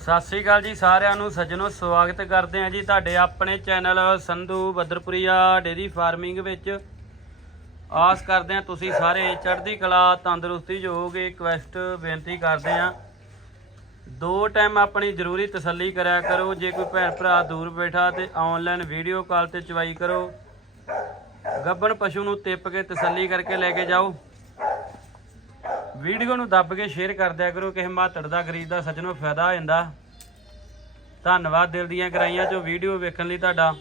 ਸਤਿ ਸ੍ਰੀ ਅਕਾਲ ਜੀ ਸਾਰਿਆਂ ਨੂੰ, ਸੱਜਣੋ, ਸਵਾਗਤ ਕਰਦੇ ਹਾਂ ਜੀ ਤੁਹਾਡੇ ਆਪਣੇ channel Sandhu Badarpuria dairy farming ਵਿੱਚ। ਆਸ ਕਰਦੇ ਹਾਂ ਤੁਸੀਂ ਸਾਰੇ ਚੜ੍ਹਦੀ ਕਲਾ, ਤੰਦਰੁਸਤੀ ਜੋ ਹੋਗੇ ਰਿਕਵੈਸਟ ਬੇਨਤੀ ਕਰਦੇ ਹਾਂ। ਦੋ ਟਾਈਮ ਆਪਣੀ ਜ਼ਰੂਰੀ ਤਸੱਲੀ ਕਰਿਆ ਕਰੋ, ਜੇ ਕੋਈ ਭੈਣ ਭਰਾ ਦੂਰ ਬੈਠਾ ਤੇ ਆਨਲਾਈਨ ਵੀਡੀਓ ਕਾਲ ਤੇ ਚਵਾਈ ਕਰੋ। ਗੱਬਣ ਪਸ਼ੂ ਨੂੰ ਟਿੱਪ ਕੇ ਤਸੱਲੀ ਕਰਕੇ ਲੈ ਕੇ ਜਾਓ। ਵੀਡੀਓ ਨੂੰ ਦੱਬ ਕੇ ਸ਼ੇਅਰ ਕਰ ਦਿਆ ਕਰੋ ਕਿਸੇ ਮਾਤੜ ਦਾ ਗਰੀਬ ਦਾ ਸੱਜਣੋ ਫਾਇਦਾ ਹੋ ਜਾਂਦਾ। ਧੰਨਵਾਦ ਦਿਲ ਦੀਆਂ ਕਰਾਈਆਂ ਚੋਂ ਵੀਡੀਓ ਵੇਖਣ ਲਈ ਤੁਹਾਡਾ।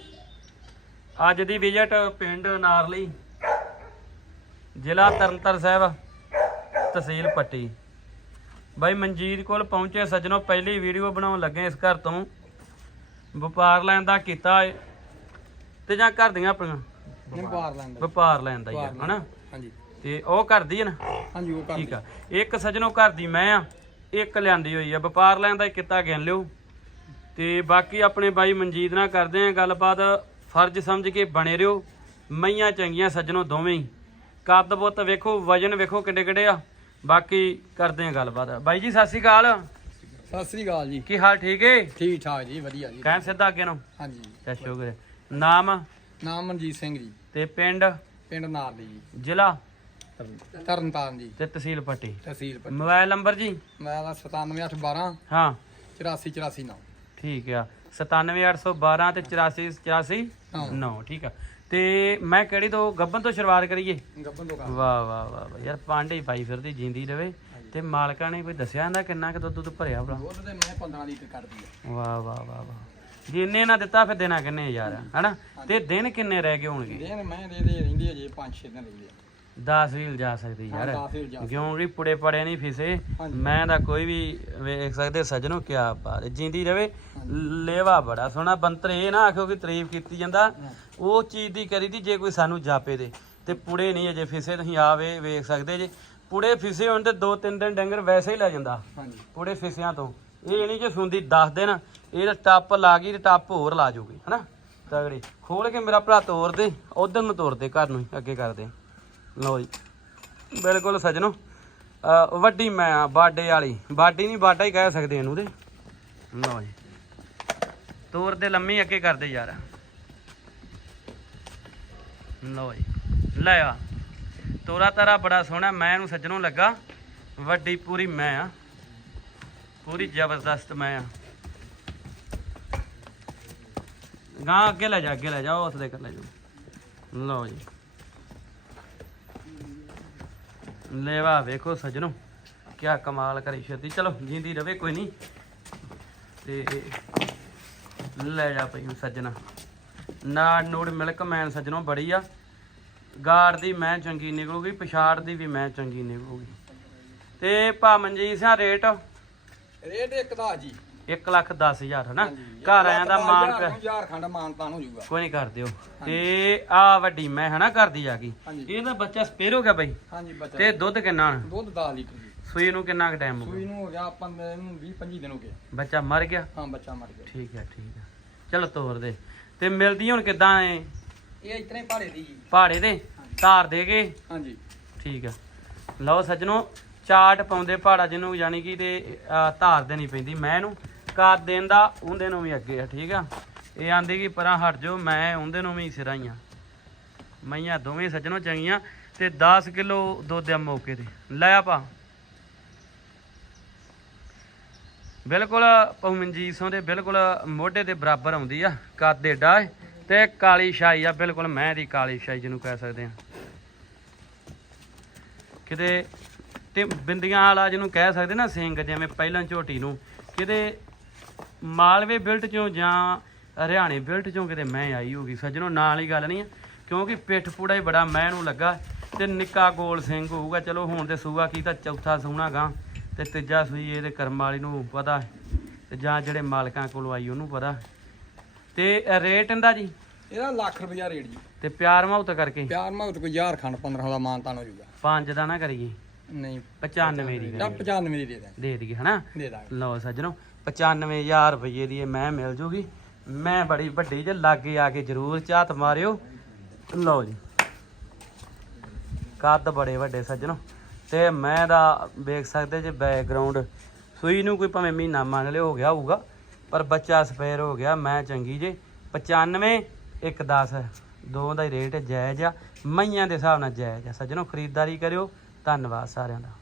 ਅੱਜ ਦੀ ਵਿਜ਼ਿਟ ਪਿੰਡ ਨਾਰਲੀ ਜ਼ਿਲ੍ਹਾ ਤਰਨਤਾਰਨ ਸਾਹਿਬ ਤਹਿਸੀਲ ਪੱਟੀ। ਬਾਈ ਮਨਜੀਤ ਕੋਲ ਪਹੁੰਚੇ ਸੱਜਣੋ ਪਹਿਲੀ ਵੀਡੀਓ ਬਣਾਉਣ ਲੱਗੇ ਇਸ ਘਰ ਤੋਂ। ਵਪਾਰ ਲੈਣ ਦਾ ਕੀਤਾ ਤੇ ਜਾਂ ਘਰ ਦੀਆਂ ਆਪਣੀਆਂ? ਨਹੀਂ ਬਾਹਰ ਲੈਂਦਾ ਵਪਾਰ ਲੈਣ ਦਾ ਹੀ ਹਨਾ? ਹਾਂਜੀ। ਤੇ ਉਹ ਕਰਦੀ ਹੈ ਨਾ? ਹਾਂਜੀ ਉਹ ਠੀਕ ਆ। ਇੱਕ ਸੱਜਣੋ ਘਰ ਦੀ ਮੈਂ ਆ ਇੱਕ ਲਿਆਂਦੀ ਹੋਈ ਆ। ਵਪਾਰ ਲੈਣ ਦਾ ਹੀ ਕਿੱਤਾ ਗਿਣ ਲਿਓ। ਤੇ ਬਾਕੀ ਆਪਣੇ ਬਾਈ ਮਨਜੀਤ ਨਾਲ ਕਰਦੇ ਆ ਗੱਲਬਾਤ। ਫਰਜ਼ ਸਮਝ ਕੇ ਬਣੇ ਰਹੋ। ਮਈਆਂ ਚੰਗੀਆਂ ਸੱਜਣੋ ਦੋਵੇਂ ਹੀ। ਕੱਦ ਬੁੱਤ ਵੇਖੋ ਵਜਨ ਵੇਖੋ ਕਿੱਡੇ ਕਿੱਡੇ ਆ। ਬਾਕੀ ਕਰਦੇ ਆ ਗੱਲਬਾਤ। ਬਾਈ ਜੀ ਸਤਿ ਸ਼੍ਰੀ ਅਕਾਲ। ਸਤਿ ਸ੍ਰੀ ਅਕਾਲ ਜੀ। ਕੀ ਹਾਲ ਠੀਕ ਏ? ਠੀਕ ਠਾਕ ਜੀ ਵਧੀਆ ਜੀ। ਕਹਿਣ ਸਿੱਧਾ ਅੱਗੇ ਨੂੰ। ਹਾਂਜੀ। ਚਾ ਸ਼ੁਕਰ ਨਾਮ? ਨਾਮ ਮਨਜੀਤ ਸਿੰਘ ਜੀ। ਤੇ ਪਿੰਡ? ਪਿੰਡ ਨਾਰਲੀ ਜੀ। ਜ਼ਿਲ੍ਹਾ? ਤਰਨਤਾਰਨ ਜੀ। ਤੇ ਤਹਿਸੀਲ ਪੱਟੀ। ਤਹਿਸੀਲ ਪੱਟੀ। ਮੋਬਾਈਲ ਨੰਬਰ ਜੀ? ਮੈਂ ਦਾ 97812 ਹਾਂ। 84 9 ਠੀਕ ਆ। 97812 ਤੇ 84 84 ਹਾਂ। 9 ਠੀਕ ਆ। ਤੇ ਮੈਂ ਕਿਹੜੀ ਤੋਂ ਗੱਬਨ ਤੋਂ ਸ਼ੁਰੂਆਤ ਕਰੀਏ? ਗੱਬਨ ਤੋਂ ਵਾਹ ਵਾਹ ਵਾਹ ਯਾਰ ਪਾਂਡੇ ਪਾਈ ਫਿਰਦੀ ਜਿੰਦੀ ਰਵੇ। ਤੇ ਮਾਲਕਾਂ ਨੇ ਕੋਈ ਦੱਸਿਆ ਹੁੰਦਾ ਕਿੰਨਾ ਕਿ ਦੁੱਧ ਦੁੱਧ ਭਰਿਆ ਭਰਾ ਦੁੱਧ ਤੇ ਮੈਂ 15 ਲੀਟਰ ਕੱਢਦੀ ਆ। ਵਾਹ ਵਾਹ ਵਾਹ ਵਾਹ। ਜਿੰਨੇ ਨਾ ਦਿੱਤਾ ਫਿਰ ਦੇਣਾ ਕਿੰਨੇ ਯਾਰ ਹਨਾ? ਤੇ ਦਿਨ ਕਿੰਨੇ ਰਹਿ ਗਏ ਹੋਣਗੇ? ਦੇਣ ਮੈਂ ਦੇ ਦੇ ਰਹਿੰਦੀ ਹੈ ਜੀ 5-6 ਦਿਨ ਰਹਿੰਦੀ ਆ। 10 ਵੀ ਲਿਜਾ ਸਕਦੀ ਯਾਰ। ਹਾਂ, ਦਸ ਵੀ ਕਿਉਂਕਿ ਪੁੜੇ ਪੜੇ ਨਹੀਂ ਫਿਸੇ। ਮੈਂ ਦਾ ਕੋਈ ਵੀ ਵੇਖ ਸਕਦੇ ਸੱਜਣੋ ਕਿਆ ਬਾਤ ਹੈ। ਜਿੰਦੀ ਰਵੇ ਲੇਵਾ ਬੜਾ ਸੋਹਣਾ ਬੰਤਰ ਇਹ ਨਾ ਆਖੋ ਕਿ ਤਾਰੀਫ ਕੀਤੀ ਜਾਂਦਾ। ਉਹ ਚੀਜ਼ ਦੀ ਕਰੀ ਦੀ ਜੇ ਕੋਈ ਸਾਨੂੰ ਜਾਪੇ ਦੇ। ਤੇ ਪੁੜੇ ਨਹੀਂ ਅਜੇ ਫਿਸੇ ਤੁਸੀਂ ਆਵੇ ਵੇਖ ਸਕਦੇ ਜੇ। ਪੁੜੇ ਫਿਸੇ ਹੋਣ ਤੇ ਦੋ ਤਿੰਨ ਦਿਨ ਡੰਗਰ ਵੈਸੇ ਹੀ ਲੈ ਜਾਂਦਾ। ਹਾਂਜੀ। ਪੁੜੇ ਫਿਸਿਆਂ ਤੋਂ। ਇਹ ਨਹੀਂ ਕਿ ਸੁੰਦੀ 10 ਦਿਨ ਇਹ ਤਾਂ ਟੱਪ ਲਾ ਗਈ ਤੇ ਟੱਪ ਹੋਰ ਲਾ ਜੂਗੀ ਹਨਾ? ਤਗੜੀ। ਖੋਲ ਕੇ ਮੇਰਾ ਭਰਾ ਤੋੜ ਦੇ ਉਧਰ ਨੂੰ ਤੋੜ ਦੇ ਘਰ ਨੂੰ ਹੀ, ਅੱਗੇ ਕਰਦੇ। ਲਓ ਜੀ। ਬਿਲਕੁਲ ਸਜਣੋ। ਵੱਡੀ ਮੈਂ ਆ, ਬਾਡੇ ਵਾਲੀ। ਬਾਡੀ ਨਹੀਂ, ਬਾਡਾ ਹੀ ਕਹਿ ਸਕਦੇ ਇਹਨੂੰ ਤੇ। ਲਓ ਜੀ। ਤੋਰ ਦੇ ਲੰਮੀ ਅੱਗੇ ਕਰਦੇ ਯਾਰ। ਲਓ ਜੀ। ਲੈ ਆ। ਤੋਰਾ ਤਾਰਾ ਬੜਾ ਸੋਹਣਾ, ਮੈਂ ਇਹਨੂੰ ਸੱਜਣੋਂ ਲੱਗਾ। ਵੱਡੀ ਪੂਰੀ ਮੈਂ ਆ। ਪੂਰੀ ਜ਼ਬਰਦਸਤ ਮੈਂ ਆ। ਗਾਂ ਅੱਗੇ ਲੈ ਜਾ, ਅੱਗੇ ਲੈ ਜਾ ਉਸ ਦੇ ਕਰ ਲੈ ਜਾ। ਲਓ ਜੀ। ਲੈਵਾ ਵੇਖੋ ਸਜਣੋ, ਕਿਆ ਕਮਾਲ ਕਰੀ ਛੇਤੀ ਚਲੋ, ਜਿੰਦੀ ਰਵੇ, ਕੋਈ ਨਹੀਂ ਤੇ ਲੈ ਜਾ ਪਈ ਹੁਣ ਸੱਜਣਾ। ਨਾੜ ਨੂੜ ਮਿਲਕ ਮੈਨ ਸੱਜਣੋ, ਬੜੀ ਆ। ਗਾੜ ਦੀ ਮੈਂ ਚੰਗੀ ਨਿਕਲੂਗੀ, ਪਛਾੜ ਦੀ ਵੀ ਮੈਂ ਚੰਗੀ ਨਿਕਲੂਗੀ। ਤੇ ਭਾ ਮਨਜੀਤ ਸਿੰਘ ਰੇਟ? ਰੇਟ ਇੱਕ ਦਾ ਜੀ। 1 ਲੱਖ 10 ਹਜ਼ਾਰ ਹਨਾ? ਘਰ ਆਇਆਂ ਦਾ ਮਾਨ ਹਜ਼ਾਰ ਖੰਡ ਮਾਨਤਾਨ ਹੋ ਜਾਊਗਾ ਕੋਈ ਨਹੀਂ ਕਰ ਦਿਓ। ਤੇ ਆ ਵੱਡੀ ਮੈਂ ਹਨਾ ਕਰਦੀ ਆ ਗਈ। ਹਾਂਜੀ। ਇਹਦਾ ਬੱਚਾ ਸਪੇਰ ਹੋ ਗਿਆ ਬਈ। ਹਾਂਜੀ ਬੱਚਾ। ਤੇ ਦੁੱਧ ਕਿੰਨਾ ਹੁਣ? ਦੁੱਧ 10 ਲੀਟਰ ਜੀ। ਸੂਈ ਨੂੰ ਕਿੰਨਾ ਕੁ ਟਾਈਮ ਹੋ ਗਿਆ? ਸੂਈ ਨੂੰ ਹੋ ਗਿਆ ਆਪਾਂ ਨੂੰ 20 25 ਦਿਨ ਹੋ ਗਏ। ਬੱਚਾ ਮਰ ਗਿਆ? ਹਾਂ ਬੱਚਾ ਮਰ ਗਿਆ। ਠੀਕ ਹੈ ਠੀਕ ਹੈ ਚਲੋ ਤੋਰ ਦੇ। ਤੇ ਮਿਲਦੀ ਹੁਣ ਕਿੱਦਾਂ ਏ ਇਹ ਇਤਨੇ ਭਾੜੇ ਦੀ ਜੀ। ਪਹਾੜੇ ਦੇ? ਧਾਰ ਦੇ ਕੇ? ਹਾਂਜੀ। ਠੀਕ ਆ। ਲਓ ਸੱਜਣੋ ਚਾਟ ਪਾਉਂਦੇ ਪਹਾੜਾ ਜਿਹਨੂੰ ਯਾਨੀ ਕਿ ਤੇ ਅਹ, ਧਾਰ ਦੇਣੀ ਪੈਂਦੀ ਮੈਂ ਇਹਨੂੰ ਕਾਦ ਦੇਣ ਦਾ, ਉਹਦੇ ਨੂੰ ਵੀ ਅੱਗੇ ਆ, ਠੀਕ ਆ? ਇਹ ਆਂਦੀ ਕਿ ਪਰਾਂ ਹਟ ਜਾਓ, ਮੈਂ ਉਹਦੇ ਨੂੰ ਵੀ ਸਿਰਾਂ ਮਈਆਂ ਦੋਵੇਂ ਸੱਜਣੋ ਚੰਗੀਆਂ, ਤੇ 10 ਕਿਲੋ ਦੁੱਧ ਆ ਮੌਕੇ ਤੇ। ਲੈ ਆ ਪਾ ਬਿਲਕੁਲ ਪਵਨਜੀਤ ਸਿੰਘ ਦੇ ਬਿਲਕੁਲ ਮੋਢੇ ਦੇ ਬਰਾਬਰ ਆਉਂਦੀ ਆ, ਕੱਦ ਏਡਾ ਏ ਤੇ ਕਾਲੀ ਸ਼ਾਹੀ ਆ, ਬਿਲਕੁਲ ਮੈਂ ਦੀ ਕਾਲੀ ਸ਼ਾਹੀ ਜਿਹਨੂੰ ਕਹਿ ਸਕਦੇ ਆ। ਕਿਤੇ ਤੇ ਬਿੰਦੀਆਂ ਵਾਲਾ ਜਿਹਨੂੰ ਕਹਿ ਸਕਦੇ ਨਾ ਸਿੰਘ, ਜਿਵੇਂ ਪਹਿਲਾਂ ਝੋਟੀ ਨੂੰ, ਕਿਤੇ ਮਾਲਵੇ ਬਿਲਟ ਚੋਂ ਜਾਂ ਹਰਿਆਣੇ ਬਿਲਟ ਚੋਂ ਕਿਤੇ ਮੈਂ ਆਈ ਹੋਗੀ ਸੱਜਣੋ ਨਾਲ ਵਾਲੀ ਗੱਲ ਨਹੀਂ ਆ ਕਿਉਂਕਿ ਪਿੱਠ ਪੂੜਾ ਹੀ ਬੜਾ ਮੈਂ ਨੂੰ ਲੱਗਾ ਤੇ ਨਿੱਕਾ ਗੋਲ ਸਿੰਘ ਹੋਊਗਾ। ਚਲੋ ਹੁਣ ਤੇ ਸੂਆ ਕੀ ਤਾਂ ਚੌਥਾ ਸੋਹਣਾ ਗਾ ਤੇ ਤੀਜਾ ਸੂਈ ਇਹਦੇ ਕਰਮ ਵਾਲੀ ਨੂੰ ਪਤਾ ਤੇ ਜਾਂ ਜਿਹੜੇ ਮਾਲਕਾਂ ਕੋਲੋਂ ਆਈ ਉਹਨੂੰ ਪਤਾ। ਤੇ ਰੇਟ ਇਹਦਾ ਜੀ? ਇਹਦਾ ਲੱਖ ਰੁਪਇਆ ਰੇਟ ਜੀ। ਤੇ ਪਿਆਰ ਮੁਹੱਬਤ ਕਰਕੇ? ਪਿਆਰ ਮਾ ਕੋਈ ਹਜ਼ਾਰ ਖੰਡ 15 ਦਾ ਮਾਨਤਾਨ ਹੋ ਜਾਊਗਾ। ਪੰਜ ਦਾ ਨਾ ਕਰੀਏ। ਨਹੀਂ 95 ਦੀ ਕਰੀਏ 95 ਦੀ। ਦੇ ਦਾਂ ਦੇ ਦਈਏ ਹਨਾ? ਦੇ ਦਾਂਗੇ ਲਓ ਸੱਜਣੋ 95000 ਰੁਪਏ ਦੀ ਇਹ ਮੈਂ ਮਿਲ ਜੂਗੀ। ਮੈਂ ਬੜੀ ਵੱਡੀ ਜੇ ਲਾਗੇ ਆ ਕੇ ਜ਼ਰੂਰ ਝਾਤ ਮਾਰਿਓ। ਲਓ ਜੀ। ਕੱਦ ਬੜੇ ਵੱਡੇ ਸੱਜਣੋ। ਤੇ ਮੈਂ ਦਾ ਵੇਖ ਸਕਦੇ ਜੇ ਬੈਕਗ੍ਰਾਉਂਡ ਸੂਈ ਨੂੰ ਕੋਈ ਭਾਵੇਂ ਮਹੀਨਾ ਮੰਨ ਲਿਓ ਹੋ ਗਿਆ ਹੋਊਗਾ ਪਰ ਬੱਚਾ ਸਪੇਅਰ ਹੋ ਗਿਆ ਮੈਂ ਚੰਗੀ ਜੇ। 95 110 ਦੋ ਦਾ ਹੀ ਰੇਟ ਜਾਇਜ਼ ਆ। ਮਈਆਂ ਦੇ ਹਿਸਾਬ ਨਾਲ ਜਾਇਜ਼ ਆ। ਸੱਜਣੋ ਖਰੀਦਦਾਰੀ ਕਰਿਓ। ਧੰਨਵਾਦ ਸਾਰਿਆਂ ਦਾ।